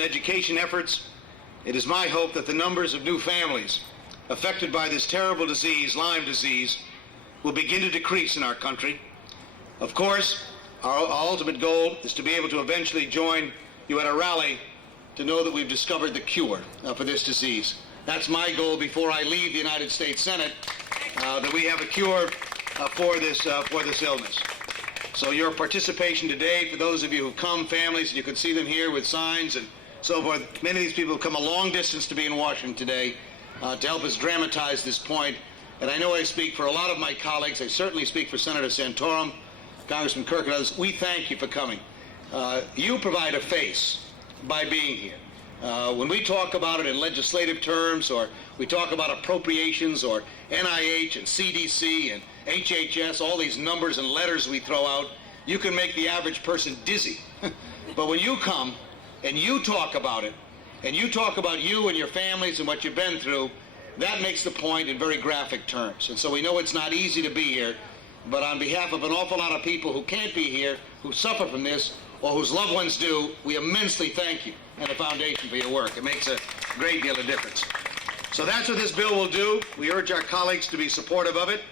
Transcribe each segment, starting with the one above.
education efforts, it is my hope that the numbers of new families affected by this terrible disease, Lyme disease, will begin to decrease in our country. Of course, our ultimate goal is to be able to eventually join you at a rally to know that we've discovered the cure for this disease. That's my goal before I leave the United States Senate, that we have a cure for this illness. So your participation today, for those of you who've come, families, and you can see them here with signs and so forth, many of these people have come a long distance to be in Washington today to help us dramatize this point. And I know I speak for a lot of my colleagues. I certainly speak for Senator Santorum, Congressman Kirk, and others. We thank you for coming. You provide a face by being here. When we talk about it in legislative terms, or we talk about appropriations, or NIH and CDC and HHS, all these numbers and letters we throw out, you can make the average person dizzy. But when you come and you talk about it, and you talk about you and your families and what you've been through, that makes the point in very graphic terms. And so we know it's not easy to be here, but on behalf of an awful lot of people who can't be here, who suffer from this, or whose loved ones do, we immensely thank you and the Foundation for your work. It makes a great deal of difference. So that's what this bill will do. We urge our colleagues to be supportive of it.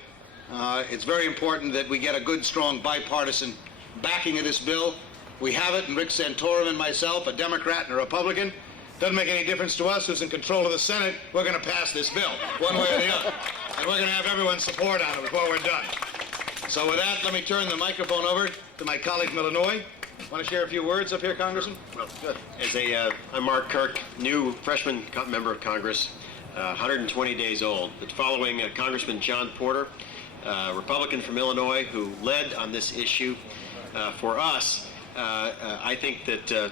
It's very important that we get a good, strong, bipartisan backing of this bill. We have it, and Rick Santorum and myself, a Democrat and a Republican. Doesn't make any difference to us who's in control of the Senate. We're going to pass this bill, one way or the other. And we're going to have everyone's support on it before we're done. So with that, let me turn the microphone over to my colleague from Illinois. Want to share a few words up here, Congressman? Well, good. I'm Mark Kirk, new freshman member of Congress, 120 days old. But following Congressman John Porter, Republican from Illinois, who led on this issue for us, I think that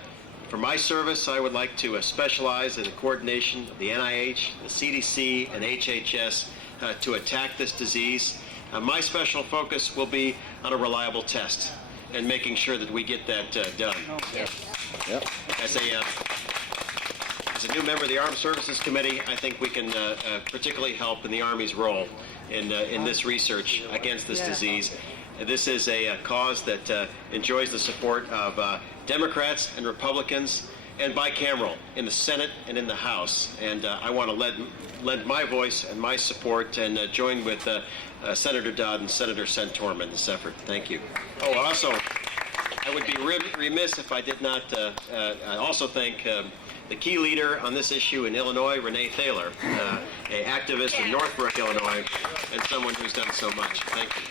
for my service, I would like to specialize in the coordination of the NIH, the CDC, and HHS to attack this disease. My special focus will be on a reliable test and making sure that we get that done. Yep. As a new member of the Armed Services Committee, I think we can particularly help in the Army's role in this research against this disease. This is a cause that enjoys the support of Democrats and Republicans and bicameral in the Senate and in the House. And I want to lend my voice and my support and join with Senator Dodd and Senator Santorum in this effort. Thank you. Oh, also, I would be remiss if I did not also thank the key leader on this issue in Illinois, Renee Thaler, an activist in Northbrook, Illinois, and someone who's done so much. Thank you.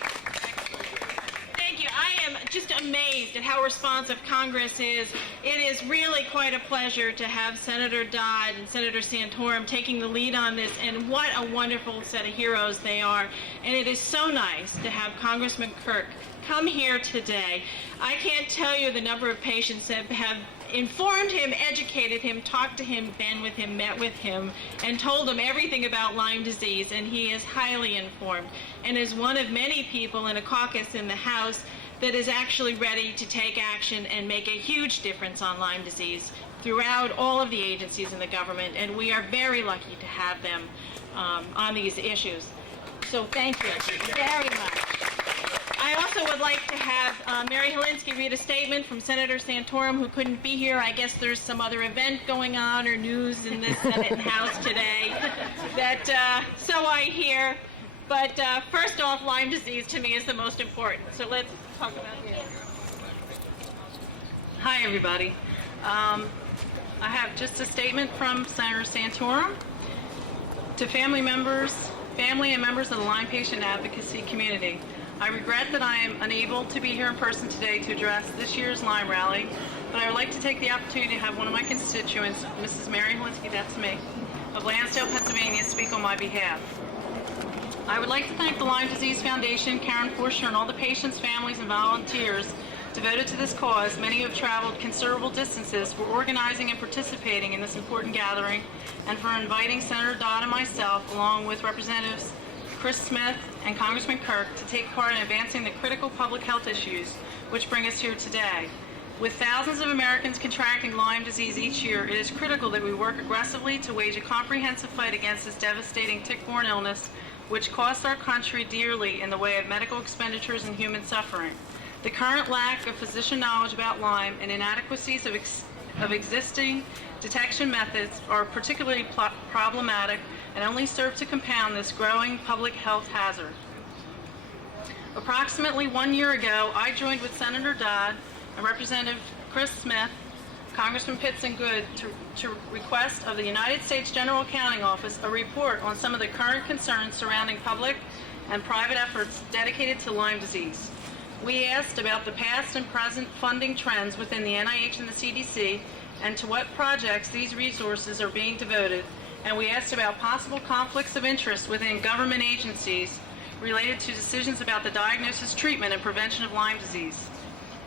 Thank you. I am just amazed at how responsive Congress is. It is really quite a pleasure to have Senator Dodd and Senator Santorum taking the lead on this, and what a wonderful set of heroes they are. And it is so nice to have Congressman Kirk come here today. I can't tell you the number of patients that have informed him, educated him, talked to him, been with him, met with him, and told him everything about Lyme disease, and he is highly informed and is one of many people in a caucus in the House that is actually ready to take action and make a huge difference on Lyme disease throughout all of the agencies in the government, and we are very lucky to have them on these issues. So thank you very much. I also would like to have Mary Helinski read a statement from Senator Santorum, who couldn't be here. I guess there's some other event going on or news in this Senate and House today that, so I hear. But first off, Lyme disease to me is the most important. So let's talk about it. Hi, everybody. I have just a statement from Senator Santorum to family and members of the Lyme patient advocacy community. I regret that I am unable to be here in person today to address this year's Lyme rally, but I would like to take the opportunity to have one of my constituents, Mrs. Mary Helinski, that's me, of Lansdale, Pennsylvania, speak on my behalf. I would like to thank the Lyme Disease Foundation, Karen Forsher, and all the patients, families, and volunteers devoted to this cause. Many have traveled considerable distances for organizing and participating in this important gathering, and for inviting Senator Dodd and myself, along with Representatives Chris Smith and Congressman Kirk, to take part in advancing the critical public health issues which bring us here today. With thousands of Americans contracting Lyme disease each year, it is critical that we work aggressively to wage a comprehensive fight against this devastating tick-borne illness, which costs our country dearly in the way of medical expenditures and human suffering. The current lack of physician knowledge about Lyme and inadequacies of existing detection methods are particularly problematic and only serve to compound this growing public health hazard. Approximately 1 year ago, I joined with Senator Dodd and Representative Chris Smith, Congressman Pitts and Good to request of the United States General Accounting Office a report on some of the current concerns surrounding public and private efforts dedicated to Lyme disease. We asked about the past and present funding trends within the NIH and the CDC and to what projects these resources are being devoted, and we asked about possible conflicts of interest within government agencies related to decisions about the diagnosis, treatment, and prevention of Lyme disease.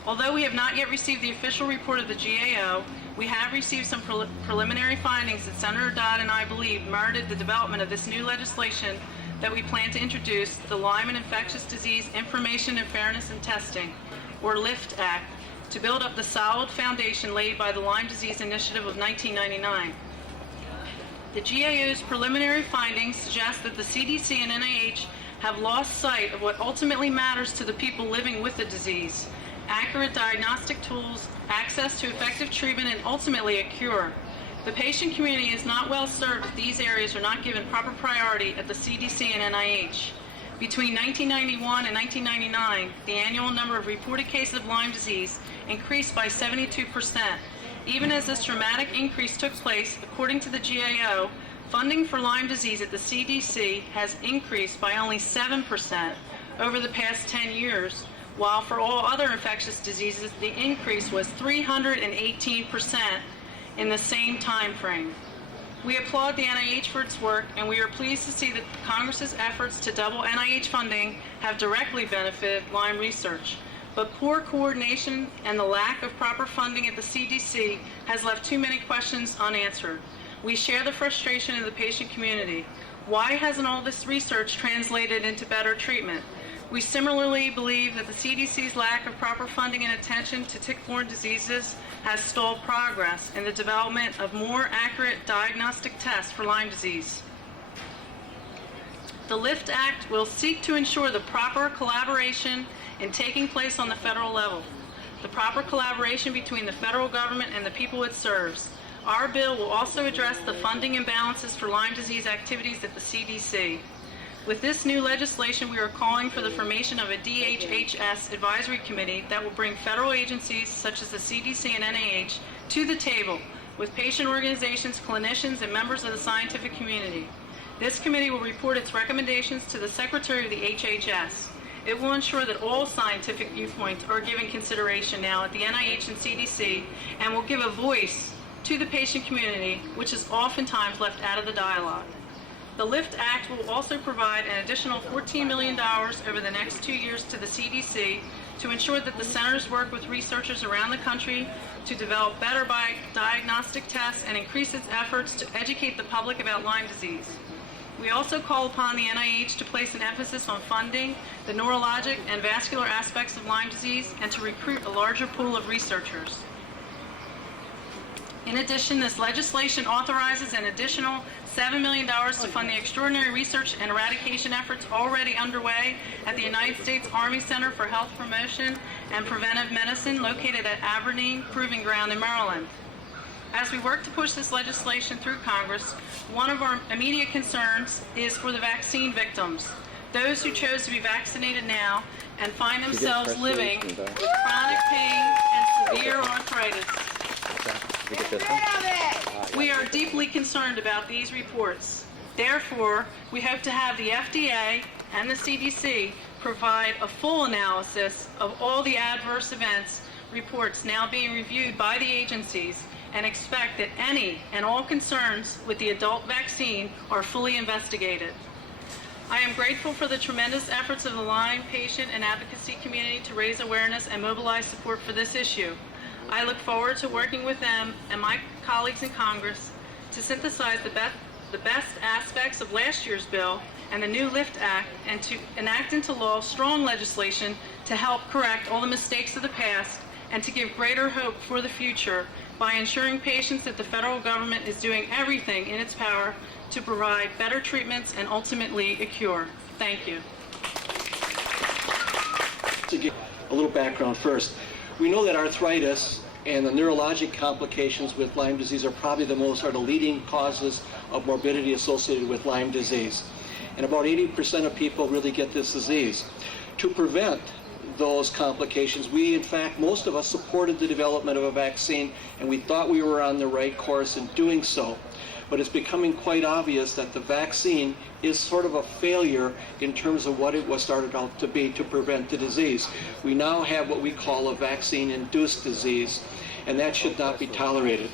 Although we have not yet received the official report of the GAO, we have received some preliminary findings that Senator Dodd and I believe merited the development of this new legislation that we plan to introduce, the Lyme and Infectious Disease Information and Fairness in Testing, or LIFT Act, to build up the solid foundation laid by the Lyme Disease Initiative of 1999. The GAO's preliminary findings suggest that the CDC and NIH have lost sight of what ultimately matters to the people living with the disease: accurate diagnostic tools, access to effective treatment, and ultimately a cure. The patient community is not well served if these areas are not given proper priority at the CDC and NIH. Between 1991 and 1999, the annual number of reported cases of Lyme disease increased by 72%. Even as this dramatic increase took place, according to the GAO, funding for Lyme disease at the CDC has increased by only 7% over the past 10 years, while for all other infectious diseases, the increase was 318% in the same time frame. We applaud the NIH for its work, and we are pleased to see that Congress's efforts to double NIH funding have directly benefited Lyme research. But poor coordination and the lack of proper funding at the CDC has left too many questions unanswered. We share the frustration of the patient community. Why hasn't all this research translated into better treatment? We similarly believe that the CDC's lack of proper funding and attention to tick-borne diseases has stalled progress in the development of more accurate diagnostic tests for Lyme disease. The LIFT Act will seek to ensure the proper collaboration in taking place on the federal level, the proper collaboration between the federal government and the people it serves. Our bill will also address the funding imbalances for Lyme disease activities at the CDC. With this new legislation, we are calling for the formation of a DHHS advisory committee that will bring federal agencies such as the CDC and NIH to the table with patient organizations, clinicians, and members of the scientific community. This committee will report its recommendations to the Secretary of the HHS. It will ensure that all scientific viewpoints are given consideration now at the NIH and CDC and will give a voice to the patient community, which is oftentimes left out of the dialogue. The LIFT Act will also provide an additional $14 million over the next 2 years to the CDC to ensure that the centers work with researchers around the country to develop better diagnostic tests and increase its efforts to educate the public about Lyme disease. We also call upon the NIH to place an emphasis on funding the neurologic and vascular aspects of Lyme disease and to recruit a larger pool of researchers. In addition, this legislation authorizes an additional $7 million to fund the extraordinary research and eradication efforts already underway at the United States Army Center for Health Promotion and Preventive Medicine located at Aberdeen Proving Ground in Maryland. As we work to push this legislation through Congress, one of our immediate concerns is for the vaccine victims, those who chose to be vaccinated now and find themselves living with chronic pain and severe arthritis. We are deeply concerned about these reports. Therefore, we hope to have the FDA and the CDC provide a full analysis of all the adverse events reports now being reviewed by the agencies and expect that any and all concerns with the adult vaccine are fully investigated. I am grateful for the tremendous efforts of the Lyme patient and advocacy community to raise awareness and mobilize support for this issue. I look forward to working with them and my colleagues in Congress to synthesize the best aspects of last year's bill and the new LIFT Act and to enact into law strong legislation to help correct all the mistakes of the past and to give greater hope for the future by ensuring patients that the federal government is doing everything in its power to provide better treatments and ultimately a cure. Thank you. To give a little background first, we know that arthritis And the neurologic complications with Lyme disease are the leading causes of morbidity associated with Lyme disease. And about 80% of people really get this disease. To prevent those complications, most of us supported the development of a vaccine, and we thought we were on the right course in doing so. But it's becoming quite obvious that the vaccine is sort of a failure in terms of what it was started out to be to prevent the disease. We now have what we call a vaccine-induced disease, and that should not be tolerated.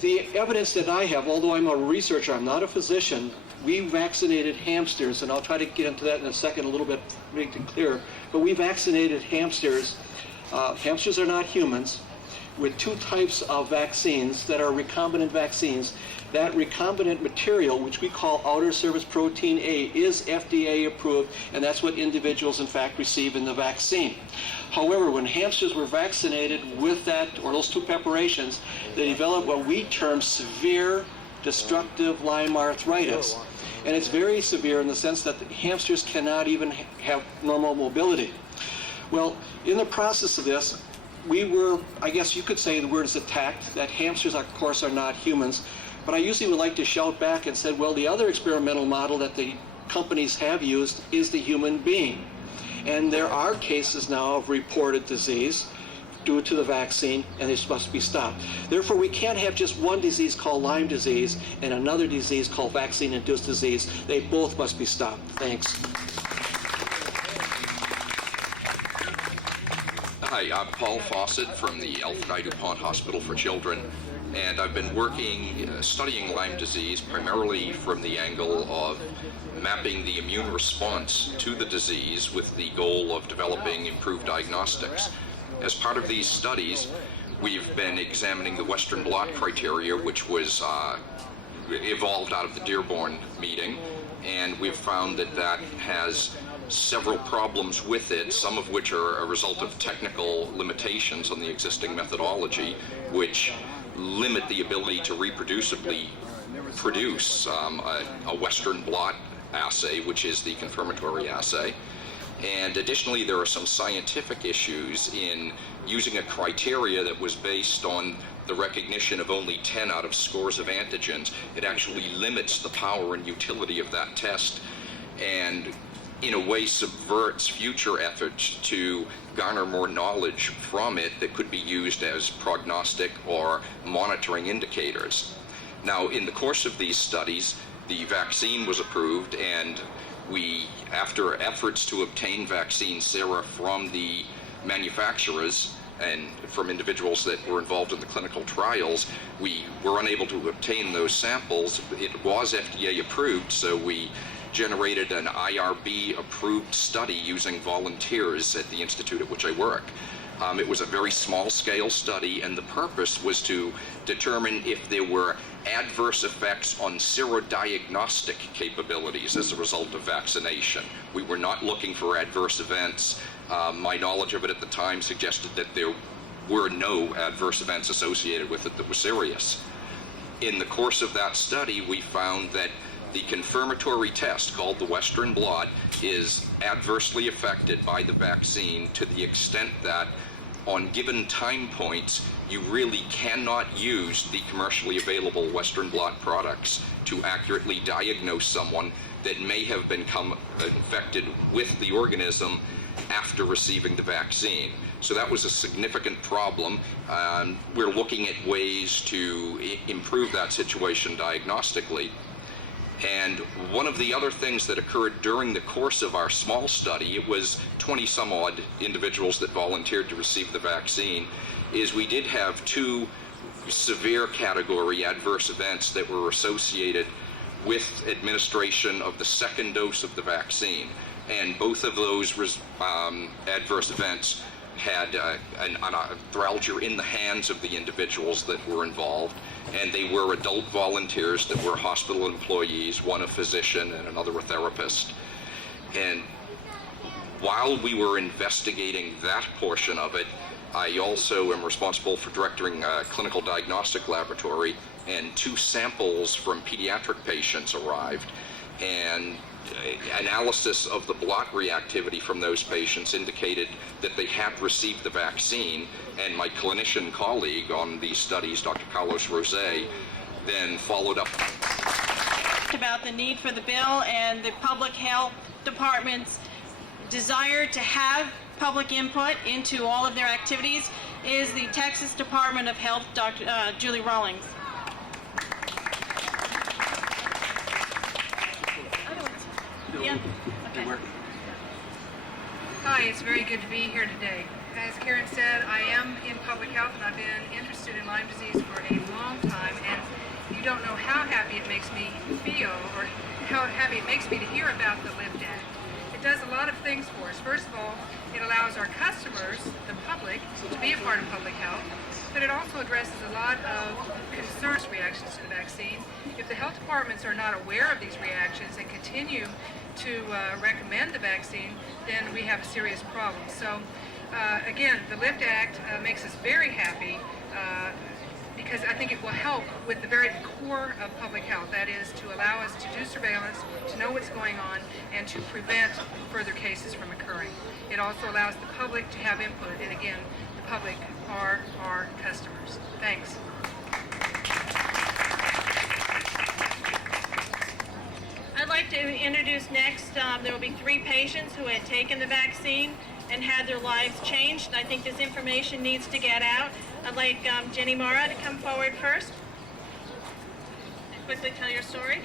The evidence that I have, although I'm a researcher, I'm not a physician, we vaccinated hamsters, and I'll try to get into that in a second a little bit, make it clear, but we vaccinated hamsters. Hamsters are not humans, with two types of vaccines that are recombinant vaccines. That recombinant material, which we call outer surface protein A, is FDA approved, and that's what individuals in fact receive in the vaccine. However, when hamsters were vaccinated with that, or those two preparations, they developed what we term severe destructive Lyme arthritis. And it's very severe in the sense that the hamsters cannot even have normal mobility. Well, in the process of this, we were, I guess you could say the word is attacked, that hamsters, of course, are not humans. But I usually would like to shout back and say, well, the other experimental model that the companies have used is the human being. And there are cases now of reported disease due to the vaccine, and this must be stopped. Therefore, we can't have just one disease called Lyme disease and another disease called vaccine-induced disease. They both must be stopped. Thanks. Hi, I'm Paul Fawcett from the Alfred I. DuPont Hospital for Children, and I've been studying Lyme disease primarily from the angle of mapping the immune response to the disease with the goal of developing improved diagnostics. As part of these studies, we've been examining the Western blot criteria, which was evolved out of the Dearborn meeting, and we've found that that has several problems with it, some of which are a result of technical limitations on the existing methodology, which limit the ability to reproducibly produce a Western blot assay, which is the confirmatory assay. And additionally, there are some scientific issues in using a criteria that was based on the recognition of only 10 out of scores of antigens. It actually limits the power and utility of that test, and in a way subverts future efforts to garner more knowledge from it that could be used as prognostic or monitoring indicators. Now, in the course of these studies, the vaccine was approved, and we, after efforts to obtain vaccine sera from the manufacturers and from individuals that were involved in the clinical trials, we were unable to obtain those samples. It was FDA approved, so we generated an IRB approved study using volunteers at the institute at which I work. It was a very small scale study, and the purpose was to determine if there were adverse effects on serodiagnostic capabilities as a result of vaccination. We were not looking for adverse events. My knowledge of it at the time suggested that there were no adverse events associated with it that were serious. In the course of that study, we found that the confirmatory test, called the Western blot, is adversely affected by the vaccine to the extent that on given time points, you really cannot use the commercially available Western blot products to accurately diagnose someone that may have become infected with the organism after receiving the vaccine. So that was a significant problem. We're looking at ways to improve that situation diagnostically. And one of the other things that occurred during the course of our small study, it was 20 some odd individuals that volunteered to receive the vaccine, is we did have two severe category adverse events that were associated with administration of the second dose of the vaccine. And both of those adverse events had an arthralgia in the hands of the individuals that were involved, and they were adult volunteers that were hospital employees, one a physician and another a therapist. And while we were investigating that portion of it, I also am responsible for directing a clinical diagnostic laboratory, and two samples from pediatric patients arrived. And analysis of the blot reactivity from those patients indicated that they had received the vaccine, and my clinician colleague on these studies, Dr. Carlos Rosé, then followed up About the need for the bill and the public health department's desire to have public input into all of their activities is the Texas Department of Health, Dr. Julie Rawlings. Yeah. Okay. Hi, it's very good to be here today. As Karen said, I am in public health and I've been interested in Lyme disease for a long time, and you don't know how happy it makes me feel or how happy it makes me to hear about the LIFT Act. It does a lot of things for us. First of all, it allows our customers, the public, to be a part of public health, but it also addresses a lot of concerns reactions to the vaccine. If the health departments are not aware of these reactions and continue to recommend the vaccine, then we have a serious problem. So again, the LIFT Act makes us very happy because I think it will help with the very core of public health, that is to allow us to do surveillance, to know what's going on, and to prevent further cases from occurring. It also allows the public to have input, and again, the public are our customers. Thanks. I'd like to introduce next, there will be 3 patients who had taken the vaccine and had their lives changed. I think this information needs to get out. I'd like Jenny Mara to come forward first and quickly tell your story.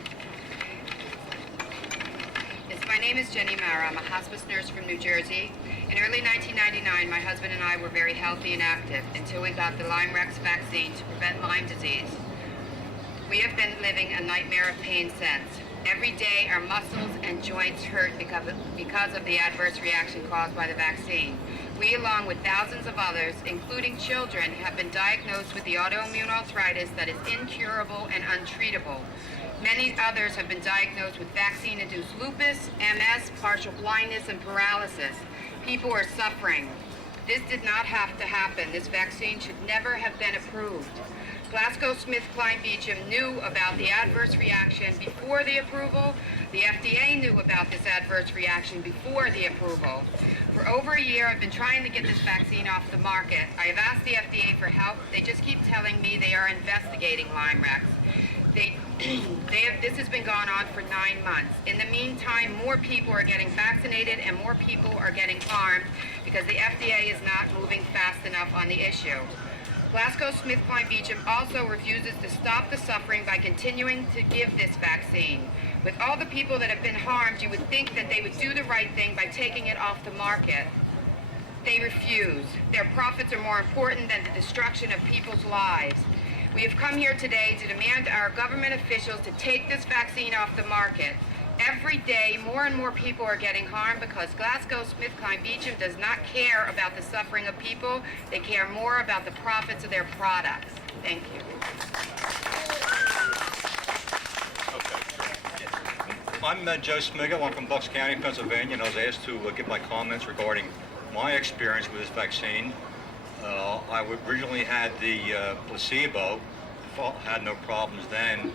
Yes, my name is Jenny Mara. I'm a hospice nurse from New Jersey. In early 1999, my husband and I were very healthy and active until we got the Lyme-Rex vaccine to prevent Lyme disease. We have been living a nightmare of pain since. Every day, our muscles and joints hurt because of the adverse reaction caused by the vaccine. We, along with thousands of others, including children, have been diagnosed with the autoimmune arthritis that is incurable and untreatable. Many others have been diagnosed with vaccine-induced lupus, MS, partial blindness, and paralysis. People are suffering. This did not have to happen. This vaccine should never have been approved. GlaxoSmithKline Beecham knew about the adverse reaction before the approval. The FDA knew about this adverse reaction before the approval. For over a year, I've been trying to get this vaccine off the market. I have asked the FDA for help. They just keep telling me they are investigating Lyme-Rex. This has been going on for 9 months. In the meantime, more people are getting vaccinated and more people are getting harmed because the FDA is not moving fast enough on the issue. GlaxoSmithKline Beecham also refuses to stop the suffering by continuing to give this vaccine. With all the people that have been harmed, you would think that they would do the right thing by taking it off the market. They refuse. Their profits are more important than the destruction of people's lives. We have come here today to demand our government officials to take this vaccine off the market. Every day, more and more people are getting harmed because GlaxoSmithKline Beecham does not care about the suffering of people. They care more about the profits of their products. Thank you. I'm Joe Smigiel. I'm from Bucks County, Pennsylvania, and I was asked to give my comments regarding my experience with this vaccine. I originally had the placebo, had no problems then.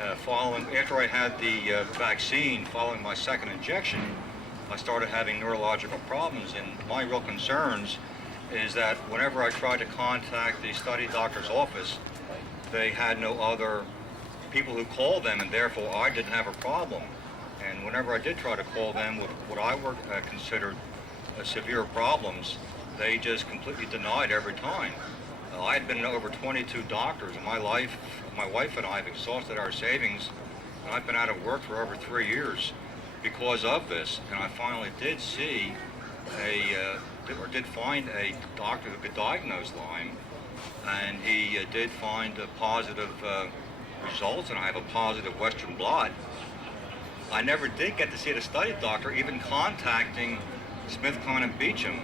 After I had the vaccine, following my second injection, I started having neurological problems, and my real concerns is that whenever I tried to contact the study doctor's office, they had no other people who called them, and therefore I didn't have a problem. And whenever I did try to call them with what I considered severe problems, they just completely denied every time. I had been to over 22 doctors in my life. My wife and I have exhausted our savings, and I've been out of work for over 3 years because of this. And I finally did find a doctor who could diagnose Lyme, and he did find positive results, and I have a positive Western blot. I never did get to see the study doctor, even contacting SmithKline and Beecham.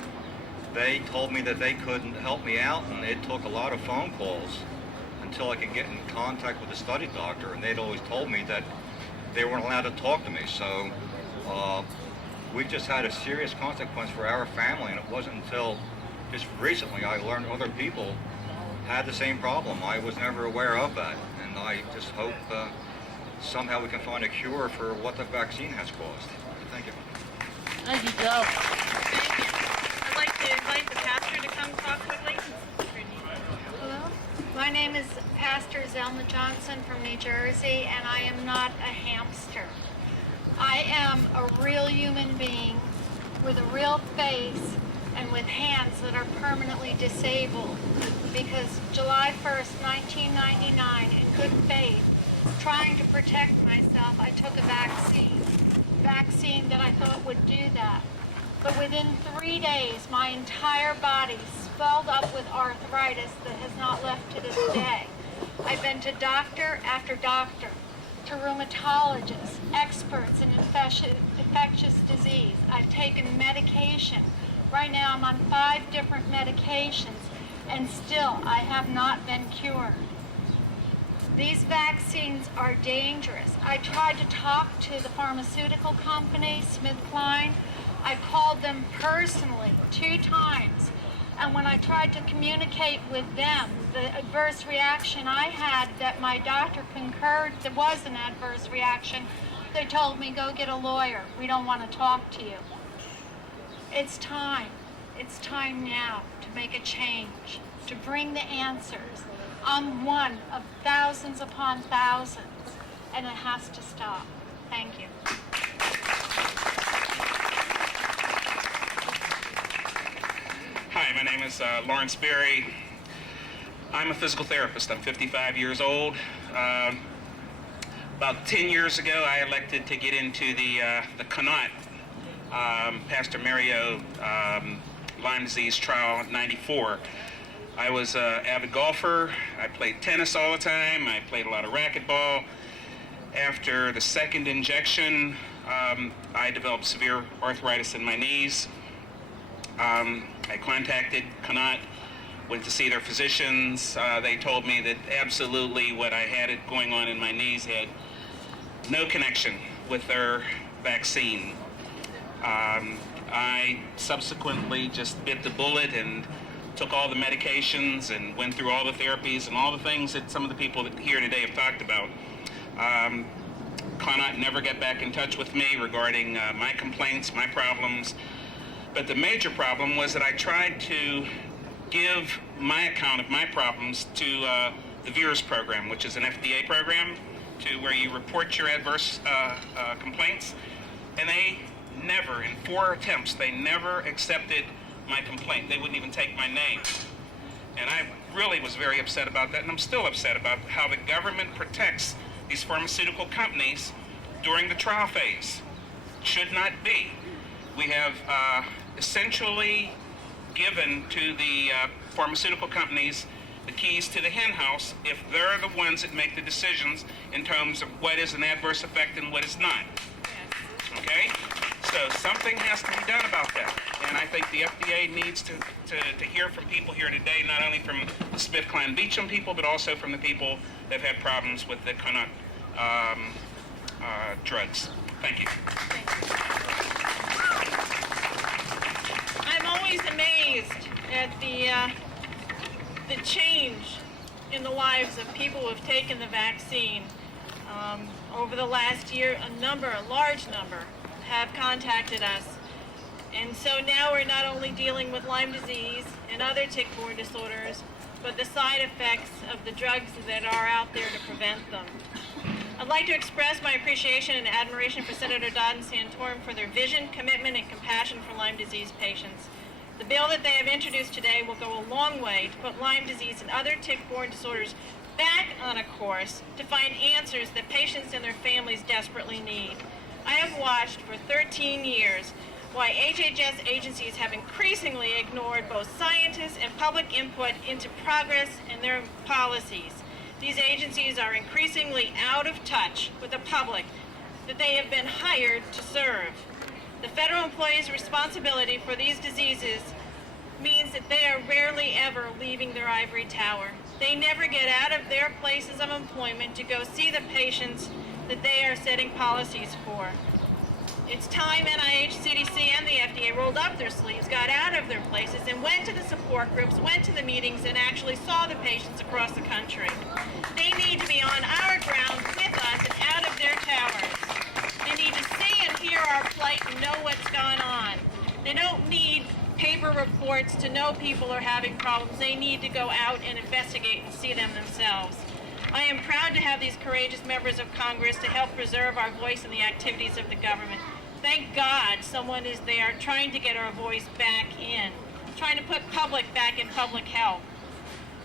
They told me that they couldn't help me out, and it took a lot of phone calls until I could get in contact with the study doctor, and they'd always told me that they weren't allowed to talk to me. So we just had a serious consequence for our family, and it wasn't until just recently I learned other people had the same problem. I was never aware of that, and I just hope somehow we can find a cure for what the vaccine has caused. Thank you. Thank you, Joe. Thank you. I'd like to invite the pastor to come talk quickly. Hello, my name is Pastor Zelma Johnson from New Jersey, and I am not a hamster. I am a real human being with a real face and with hands that are permanently disabled because July 1st, 1999, in good faith, trying to protect myself, I took a vaccine that I thought would do that. But within 3 days, my entire body swelled up with arthritis that has not left to this day. I've been to doctor after doctor, to rheumatologists, experts in infectious disease. I've taken medication. Right now I'm on 5 different medications, and still I have not been cured. These vaccines are dangerous. I tried to talk to the pharmaceutical company, SmithKline. I called them personally 2 times. And when I tried to communicate with them, the adverse reaction I had that my doctor concurred there was an adverse reaction, they told me, go get a lawyer. We don't want to talk to you. It's time. It's time now to make a change, to bring the answers. I'm one of thousands upon thousands, and it has to stop. Thank you. Hi, my name is Lawrence Berry. I'm a physical therapist. I'm 55 years old. About 10 years ago, I elected to get into the CONAUT, Pastor Mario Lyme disease trial 94. I was an avid golfer. I played tennis all the time. I played a lot of racquetball. After the second injection, I developed severe arthritis in my knees. I contacted CONAUT, went to see their physicians. They told me that absolutely what I had going on in my knees had no connection with their vaccine. I subsequently just bit the bullet and took all the medications and went through all the therapies and all the things that some of the people here today have talked about. CONAUT never got back in touch with me regarding my complaints, my problems. But the major problem was that I tried to give my account of my problems to the VIRS program, which is an FDA program to where you report your adverse complaints. And they never, in 4 attempts, they never accepted my complaint. They wouldn't even take my name. And I really was very upset about that, and I'm still upset about how the government protects these pharmaceutical companies during the trial phase. Should not be. We have essentially given to the pharmaceutical companies the keys to the hen house if they're the ones that make the decisions in terms of what is an adverse effect and what is not. Okay? So something has to be done about that. And I think the FDA needs to hear from people here today, not only from the SmithKline Beecham people, but also from the people that have had problems with the CONAUT drugs. Thank you. I'm always amazed at the change in the lives of people who have taken the vaccine. Over the last year, a large number, have contacted us. And so now we're not only dealing with Lyme disease and other tick-borne disorders, but the side effects of the drugs that are out there to prevent them. I'd like to express my appreciation and admiration for Senator Dodd and Santorum for their vision, commitment, and compassion for Lyme disease patients. The bill that they have introduced today will go a long way to put Lyme disease and other tick-borne disorders back on a course to find answers that patients and their families desperately need. I have watched for 13 years why HHS agencies have increasingly ignored both scientists and public input into progress in their policies. These agencies are increasingly out of touch with the public that they have been hired to serve. The federal employees' responsibility for these diseases means that they are rarely ever leaving their ivory tower. They never get out of their places of employment to go see the patients that they are setting policies for. It's time NIH, CDC, and the FDA rolled up their sleeves, got out of their places, and went to the support groups, went to the meetings, and actually saw the patients across the country. They need to be on our ground with us and out of our plight and know what's gone on. They don't need paper reports to know people are having problems. They need to go out and investigate and see them themselves. I am proud to have these courageous members of Congress to help preserve our voice in the activities of the government. Thank God someone is there trying to get our voice back in, trying to put public back in public health.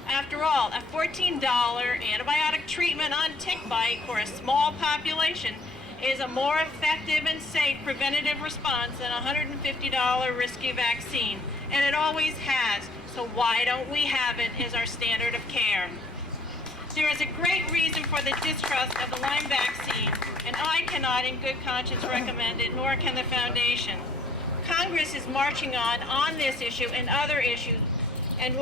After all, a $14 antibiotic treatment on tick bite for a small population is a more effective and safe preventative response than a $150 risky vaccine, and it always has. So why don't we have it as our standard of care? There is a great reason for the distrust of the Lyme vaccine, and I cannot in good conscience recommend it, nor can the Foundation. Congress is marching on this issue and other issues, and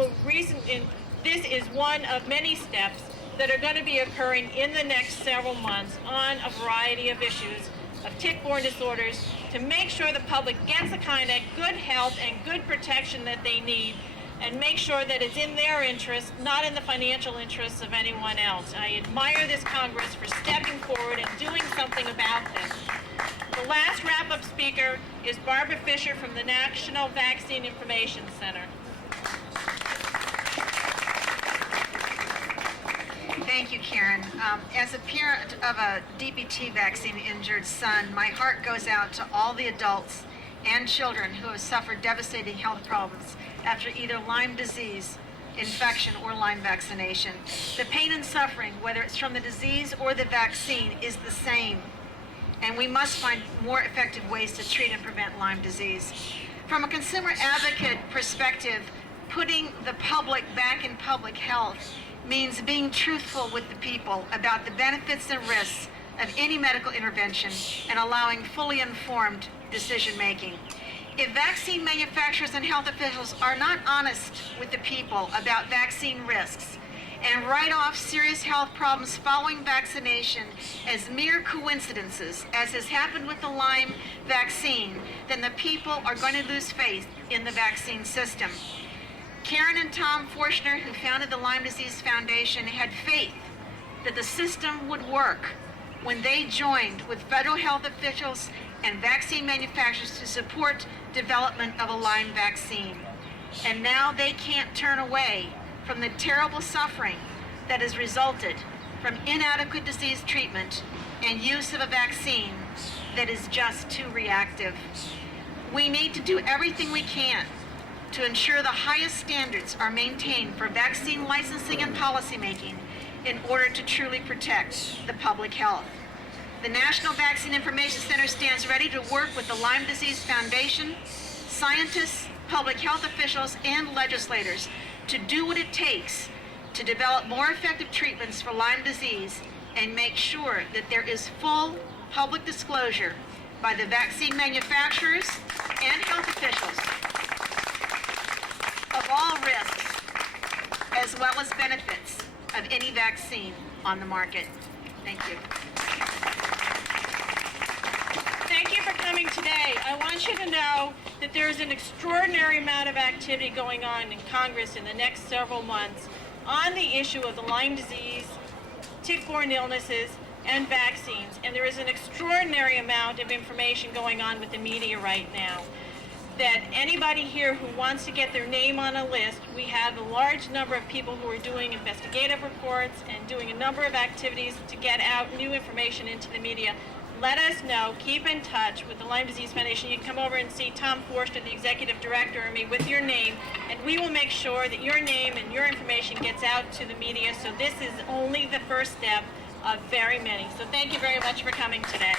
this is one of many steps that are going to be occurring in the next several months on a variety of issues of tick-borne disorders to make sure the public gets the kind of good health and good protection that they need, and make sure that it's in their interest, not in the financial interests of anyone else. I admire this Congress for stepping forward and doing something about this. The last wrap-up speaker is Barbara Fisher from the National Vaccine Information Center. Thank you, Karen. As a parent of a DPT vaccine-injured son, my heart goes out to all the adults and children who have suffered devastating health problems after either Lyme disease infection or Lyme vaccination. The pain and suffering, whether it's from the disease or the vaccine, is the same, and we must find more effective ways to treat and prevent Lyme disease. From a consumer advocate perspective, putting the public back in public health means being truthful with the people about the benefits and risks of any medical intervention and allowing fully informed decision making. If vaccine manufacturers and health officials are not honest with the people about vaccine risks and write off serious health problems following vaccination as mere coincidences, as has happened with the Lyme vaccine, then the people are going to lose faith in the vaccine system. Karen and Tom Forshner, who founded the Lyme Disease Foundation, had faith that the system would work when they joined with federal health officials and vaccine manufacturers to support development of a Lyme vaccine. And now they can't turn away from the terrible suffering that has resulted from inadequate disease treatment and use of a vaccine that is just too reactive. We need to do everything we can to ensure the highest standards are maintained for vaccine licensing and policymaking in order to truly protect the public health. The National Vaccine Information Center stands ready to work with the Lyme Disease Foundation, scientists, public health officials, and legislators to do what it takes to develop more effective treatments for Lyme disease and make sure that there is full public disclosure by the vaccine manufacturers and health officials of all risks as well as benefits of any vaccine on the market. Thank you. Thank you for coming today. I want you to know that there is an extraordinary amount of activity going on in Congress in the next several months on the issue of the Lyme disease, tick-borne illnesses, and vaccines. And there is an extraordinary amount of information going on with the media right now. That anybody here who wants to get their name on a list, we have a large number of people who are doing investigative reports and doing a number of activities to get out new information into the media. Let us know. Keep in touch with the Lyme Disease Foundation. You can come over and see Tom Forster, the executive director, or me with your name, and we will make sure that your name and your information gets out to the media. So this is only the first step of very many. So thank you very much for coming today.